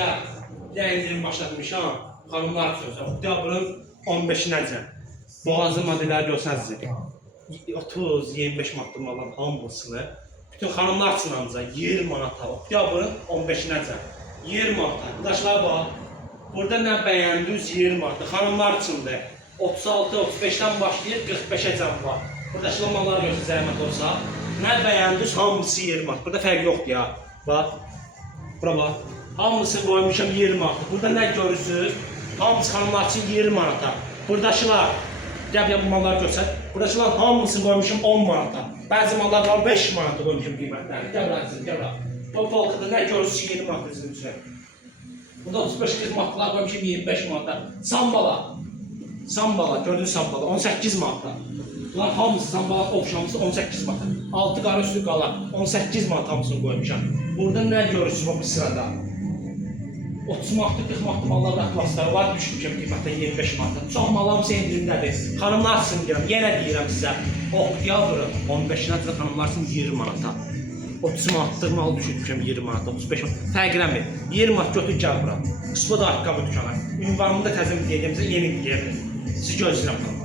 gəl. Nə indirim başlatmışam. Xanımlar üçün. Oktyabrın 15-nəcə. Boğazı modelləri görsəniz. 30-25 manatlı malların hamısını bütün xanımlar üçün ancaq 20 manata. Oktyabrın 15-nəcə. 20 manata. Arkadaşlar bax. Burada nə bəyəndiniz 20 manata. Xanımlar üçündür. 36-35-dən başlayır 45-ə can var. Burada şılamalar görsün zəhmət olsa. Nə bəyəndiniz hamısı 20 manat. Burada fərq yoxdur ya. Bax. Bura bax. Hamısını qoymuşam 20 manata. Burada nə görürsünüz? Hamısı xanımlar üçün 20 manata. Buradakılar gəl bu malları görsək. Buradakılar hamısını qoymuşam 10 manata. Bəzi mallar var 5 manata qoymuşam qiymətlərini. Gəl bırakın, gəl bırak. Bu polkada nə görürsünüz 20 manata sizin üçün. Burada 35-40 manatlar qoymuşam 25 manata. Sambala. Sambala, gördünüz sambala 18 manata. Bunlar hamısı sambala oxşamısı 18 manata. Altı qarı üstü qala 18 manata hamısını qoymuşam. Burada nə görürsünüz bu sırada? 30 manatlı, 40 manatlı mallar da klasları var, düşmüşəm qiymətə 25 manata. Çox mallarımız indirimdədir. Xanımlar üçün deyirəm, yenə deyirəm sizə. Oktyabrın 15-nə xanımlar üçün 20 manata. 30 manatlıq mal düşmüşəm 20 manata, 35 manata. Fərqləmir. 20 manat götür gəl bura. Qıspa da ayaqqabı dükkanı. Ünvanımda təzim deyəcəmsə yeni deyəcəm. Sizi gözləyirəm.